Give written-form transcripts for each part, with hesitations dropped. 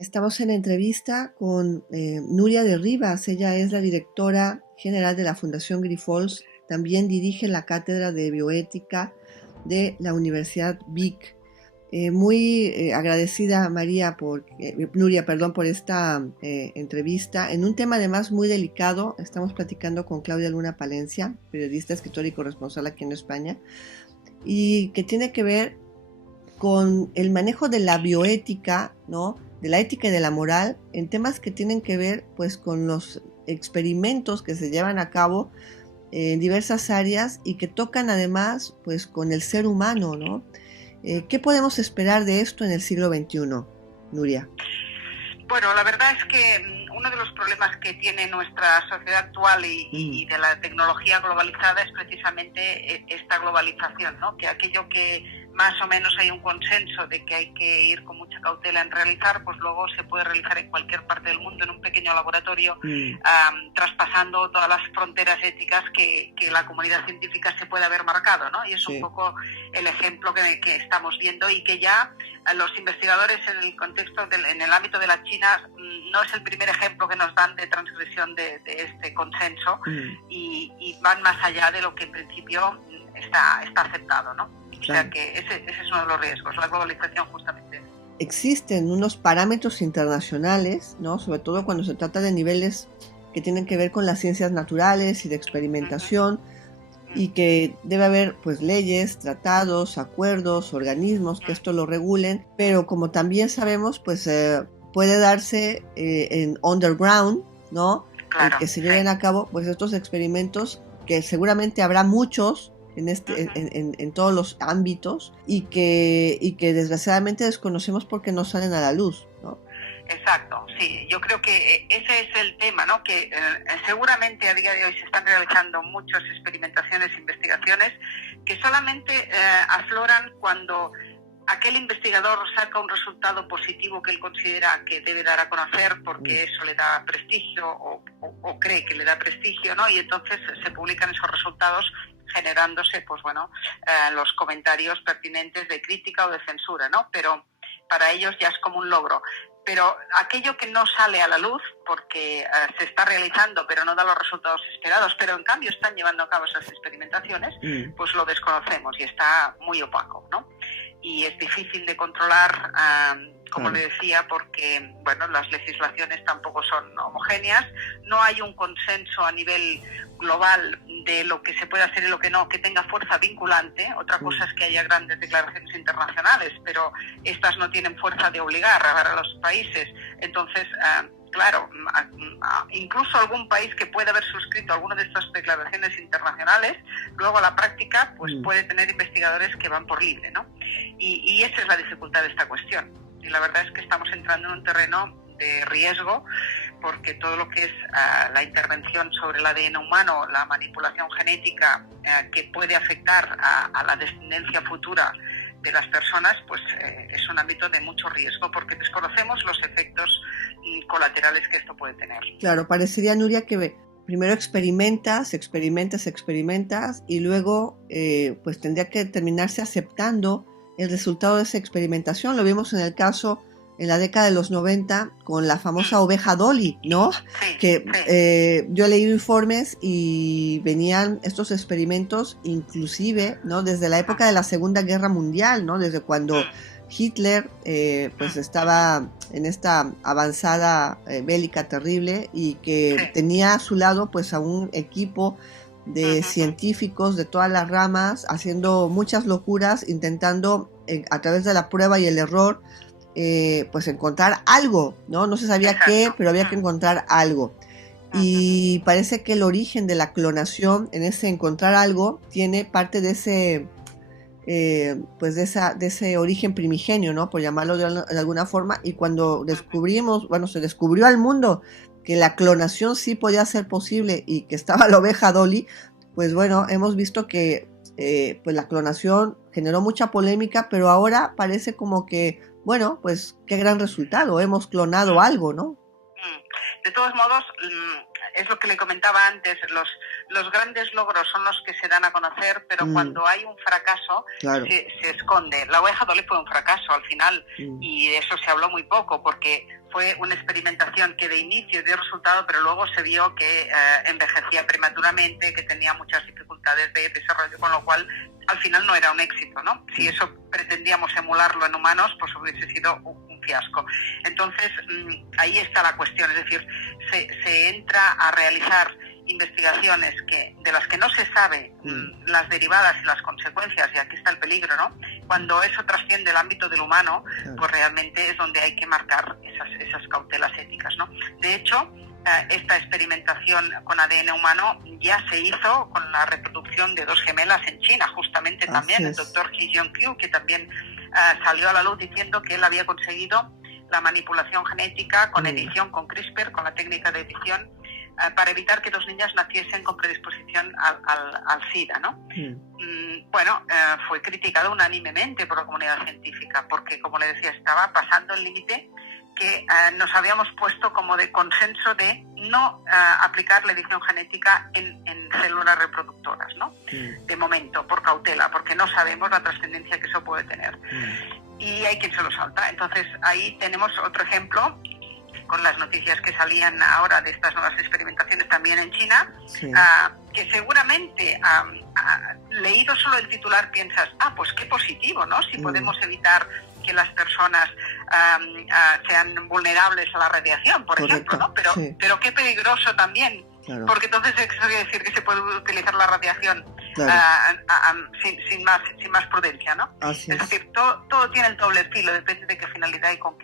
Estamos en entrevista con Nuria de Rivas. Ella es la directora general de la Fundación Grifols. También dirige la cátedra de bioética de la Universidad Vic. Muy agradecida Nuria, perdón, por esta entrevista. En un tema además muy delicado, estamos platicando con Claudia Luna Palencia, periodista, escritora y corresponsal aquí en España, y que tiene que ver con el manejo de la bioética, ¿no? De la ética y de la moral en temas que tienen que ver pues con los experimentos que se llevan a cabo en diversas áreas y que tocan además pues con el ser humano, ¿no? ¿Qué podemos esperar de esto en el siglo XXI, Nuria? Bueno, la verdad es que uno de los problemas que tiene nuestra sociedad actual y de la tecnología globalizada es precisamente esta globalización, ¿no? Que aquello que más o menos hay un consenso de que hay que ir con mucha cautela en realizar, pues luego se puede realizar en cualquier parte del mundo en un pequeño laboratorio, traspasando todas las fronteras éticas que la comunidad científica se puede haber marcado, ¿no? Y es un poco el ejemplo que estamos viendo y que ya los investigadores en el contexto, en el ámbito de la China, no es el primer ejemplo que nos dan de transgresión de este consenso y van más allá de lo que en principio está aceptado, ¿no? O sea que ese es uno de los riesgos, la globalización justamente. Existen unos parámetros internacionales, ¿no? Sobre todo cuando se trata de niveles que tienen que ver con las ciencias naturales y de experimentación, y que debe haber pues leyes, tratados, acuerdos, organismos que esto lo regulen, pero como también sabemos pues puede darse en underground, ¿no? Claro, que se lleven a cabo pues estos experimentos, que seguramente habrá muchos en todos los ámbitos y que desgraciadamente desconocemos porque no salen a la luz, ¿no? Exacto, sí, yo creo que ese es el tema, ¿no? Que seguramente a día de hoy se están realizando muchas experimentaciones, investigaciones que solamente afloran cuando aquel investigador saca un resultado positivo que él considera que debe dar a conocer porque eso le da prestigio o cree que le da prestigio, ¿no? Y entonces se publican esos resultados generándose, pues bueno, los comentarios pertinentes de crítica o de censura, ¿no? Pero para ellos ya es como un logro. Pero aquello que no sale a la luz porque se está realizando pero no da los resultados esperados, pero en cambio están llevando a cabo esas experimentaciones, pues lo desconocemos y está muy opaco, ¿no? Y es difícil de controlar, como le decía, porque bueno, las legislaciones tampoco son homogéneas, no hay un consenso a nivel global de lo que se puede hacer y lo que no, que tenga fuerza vinculante. Otra cosa es que haya grandes declaraciones internacionales, pero estas no tienen fuerza de obligar a los países. Entonces, claro, incluso algún país que puede haber suscrito alguna de estas declaraciones internacionales, luego a la práctica pues puede tener investigadores que van por libre, ¿no? Y esa es la dificultad de esta cuestión. Y la verdad es que estamos entrando en un terreno de riesgo porque todo lo que es la intervención sobre el ADN humano, la manipulación genética que puede afectar a la descendencia futura de las personas, pues es un ámbito de mucho riesgo porque desconocemos los efectos colaterales que esto puede tener. Claro, parecería, Nuria, que primero experimentas y luego pues tendría que terminarse aceptando el resultado de esa experimentación. Lo vimos en el caso en la década de los 90 con la famosa oveja Dolly, ¿no? Sí, que yo he leído informes y venían estos experimentos inclusive, ¿no? Desde la época de la Segunda Guerra Mundial, ¿no? Desde cuando Hitler pues estaba en esta avanzada bélica terrible y que tenía a su lado pues a un equipo de científicos de todas las ramas haciendo muchas locuras, intentando a través de la prueba y el error pues encontrar algo, ¿no? No se sabía qué, pero había que encontrar algo. Y parece que el origen de la clonación en ese encontrar algo tiene parte de ese pues de ese origen primigenio, ¿no? Por llamarlo de alguna forma. Y cuando se descubrió al mundo que la clonación sí podía ser posible y que estaba la oveja Dolly, pues bueno, hemos visto que pues la clonación generó mucha polémica, pero ahora parece como que, bueno, pues qué gran resultado, hemos clonado algo, ¿no? De todos modos, es lo que le comentaba antes, los grandes logros son los que se dan a conocer, pero cuando hay un fracaso, claro, se esconde. La oveja Dolly fue un fracaso al final, y de eso se habló muy poco, porque fue una experimentación que de inicio dio resultado, pero luego se vio que envejecía prematuramente, que tenía muchas dificultades de desarrollo, con lo cual al final no era un éxito, ¿no? Si eso pretendíamos emularlo en humanos, pues hubiese sido un fiasco. Entonces, ahí está la cuestión, es decir, se entra a realizar investigaciones de las que no se sabe las derivadas y las consecuencias, y aquí está el peligro, ¿no? Cuando eso trasciende el ámbito del humano, pues realmente es donde hay que marcar esas cautelas éticas, ¿no? De hecho, esta experimentación con ADN humano ya se hizo con la reproducción de 2 gemelas en China, justamente también el doctor He Jiankyu, que también salió a la luz diciendo que él había conseguido la manipulación genética con edición, con CRISPR, con la técnica de edición, para evitar que 2 niñas naciesen con predisposición al SIDA, ¿no? Bueno, fue criticado unánimemente por la comunidad científica, porque, como le decía, estaba pasando el límite que nos habíamos puesto como de consenso de no aplicar la edición genética en células reproductoras, ¿no? De momento, por cautela, porque no sabemos la trascendencia que eso puede tener. Y hay quien se lo salta. Entonces, ahí tenemos otro ejemplo, con las noticias que salían ahora de estas nuevas experimentaciones también en China, que seguramente, leído solo el titular, piensas, pues qué positivo, ¿no? Si podemos evitar que las personas sean vulnerables a la radiación, por ejemplo, ¿no? Pero qué peligroso también, porque entonces eso quiere decir que se puede utilizar la radiación sin más prudencia, ¿no? Es decir, todo tiene el doble filo, depende de qué finalidad y con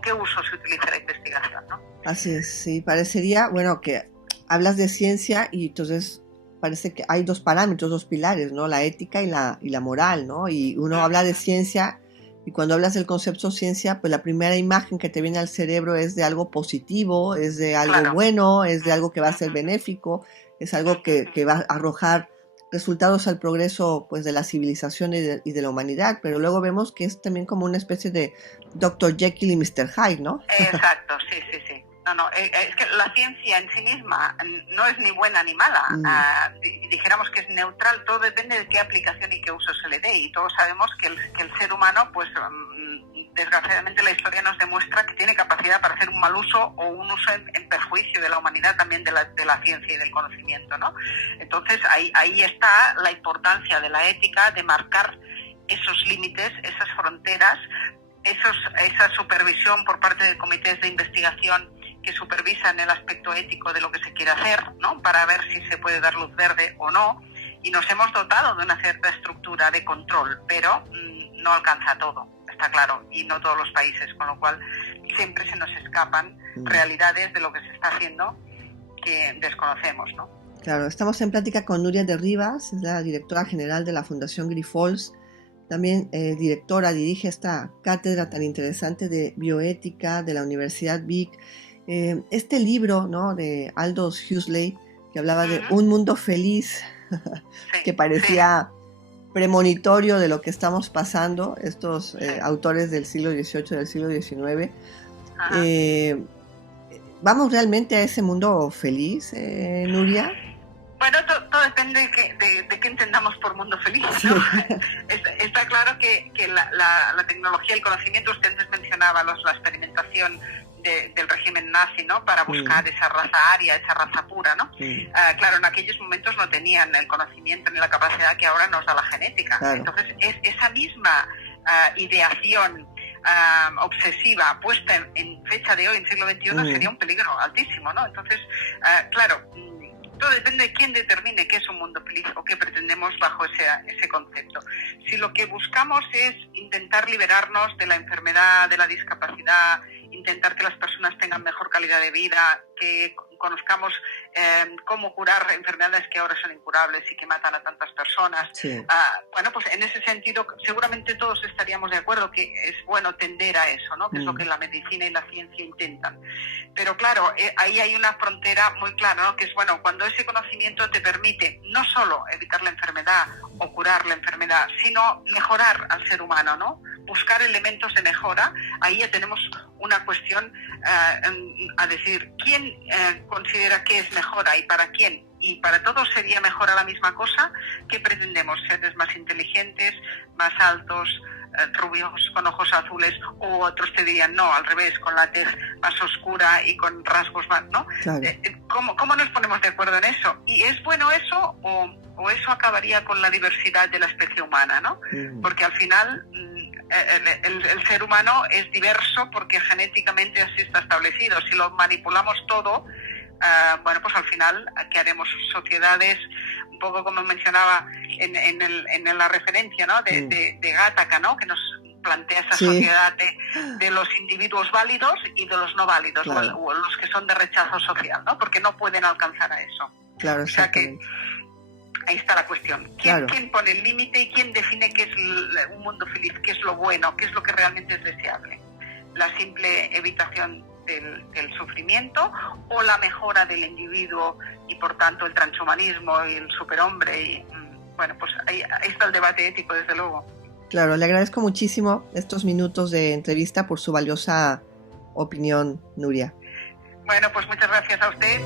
qué uso se utiliza la investigación, ¿no? Así es, sí, parecería, bueno, que hablas de ciencia y entonces parece que hay 2 parámetros, 2 pilares, ¿no? La ética y la moral, ¿no? Y uno habla de ciencia, y cuando hablas del concepto ciencia, pues la primera imagen que te viene al cerebro es de algo positivo, es de algo bueno, es de algo que va a ser benéfico, es algo que va a arrojar resultados al progreso, pues, de la civilización y de la humanidad, pero luego vemos que es también como una especie de Dr. Jekyll y Mr. Hyde, ¿no? Exacto, sí. No, es que la ciencia en sí misma no es ni buena ni mala. Dijéramos que es neutral, todo depende de qué aplicación y qué uso se le dé, y todos sabemos que el ser humano, pues desgraciadamente la historia nos demuestra que tiene capacidad para hacer un mal uso o un uso en perjuicio de la humanidad, también de la ciencia y del conocimiento, ¿no? Entonces ahí está la importancia de la ética, de marcar esos límites, esas fronteras, esa supervisión por parte de comités de investigación que supervisan el aspecto ético de lo que se quiere hacer, ¿no? Para ver si se puede dar luz verde o no. Y nos hemos dotado de una cierta estructura de control, pero no alcanza todo, está claro, y no todos los países, con lo cual siempre se nos escapan realidades de lo que se está haciendo que desconocemos, ¿no? Claro, estamos en plática con Núria de Rivas, es la directora general de la Fundación Grifols, también dirige esta cátedra tan interesante de bioética de la Universidad Vic. Este libro, ¿no?, de Aldous Huxley, que hablaba de un mundo feliz, que parecía premonitorio de lo que estamos pasando, estos autores del siglo XVIII, del siglo XIX. ¿Vamos realmente a ese mundo feliz, Núria? Bueno, todo depende de qué entendamos por mundo feliz, ¿no? Está claro que la tecnología, el conocimiento, usted antes mencionaba la experimentación del régimen nazi, ¿no? Para buscar esa raza aria, esa raza pura, ¿no? Claro, en aquellos momentos no tenían el conocimiento ni la capacidad que ahora nos da la genética. Entonces, esa misma ideación obsesiva puesta en fecha de hoy, en siglo XXI, sería un peligro altísimo, ¿no? Entonces, claro, todo depende de quién determine qué es un mundo feliz o qué pretendemos bajo ese concepto. Si lo que buscamos es intentar liberarnos de la enfermedad, de la discapacidad, intentar que las personas tengan mejor calidad de vida, que conozcamos cómo curar enfermedades que ahora son incurables y que matan a tantas personas. Bueno, pues en ese sentido seguramente todos estaríamos de acuerdo que es bueno tender a eso, ¿no? Que es lo que la medicina y la ciencia intentan. Pero claro, ahí hay una frontera muy clara, ¿no? Que es, bueno, cuando ese conocimiento te permite no solo evitar la enfermedad o curar la enfermedad, sino mejorar al ser humano, ¿no? Buscar elementos de mejora, ahí ya tenemos una cuestión a decir quién considera que es mejora y para quién, y para todos sería mejora la misma cosa. ¿Qué pretendemos? Seres más inteligentes, más altos, rubios con ojos azules, o otros te dirían no, al revés, con la tez más oscura y con rasgos más, ¿no? Claro. ¿Cómo nos ponemos de acuerdo en eso? ¿Y es bueno eso o eso acabaría con la diversidad de la especie humana, ¿no? Porque al final el ser humano es diverso porque genéticamente así está establecido. Si lo manipulamos todo, bueno, pues al final, ¿qué haremos? Sociedades, un poco como mencionaba en la referencia, ¿no? de Gattaca, ¿no? Que nos plantea esa sociedad de los individuos válidos y de los no válidos, claro, o los que son de rechazo social, ¿no? Porque no pueden alcanzar a eso. Claro, o sea que ahí está la cuestión. ¿Quién pone el límite y quién define qué es un mundo feliz, qué es lo bueno, qué es lo que realmente es deseable? La simple evitación del sufrimiento o la mejora del individuo y por tanto el transhumanismo y el superhombre. Y bueno, pues ahí está el debate ético, desde luego. Claro, le agradezco muchísimo estos minutos de entrevista por su valiosa opinión, Nuria. Bueno, pues muchas gracias a usted.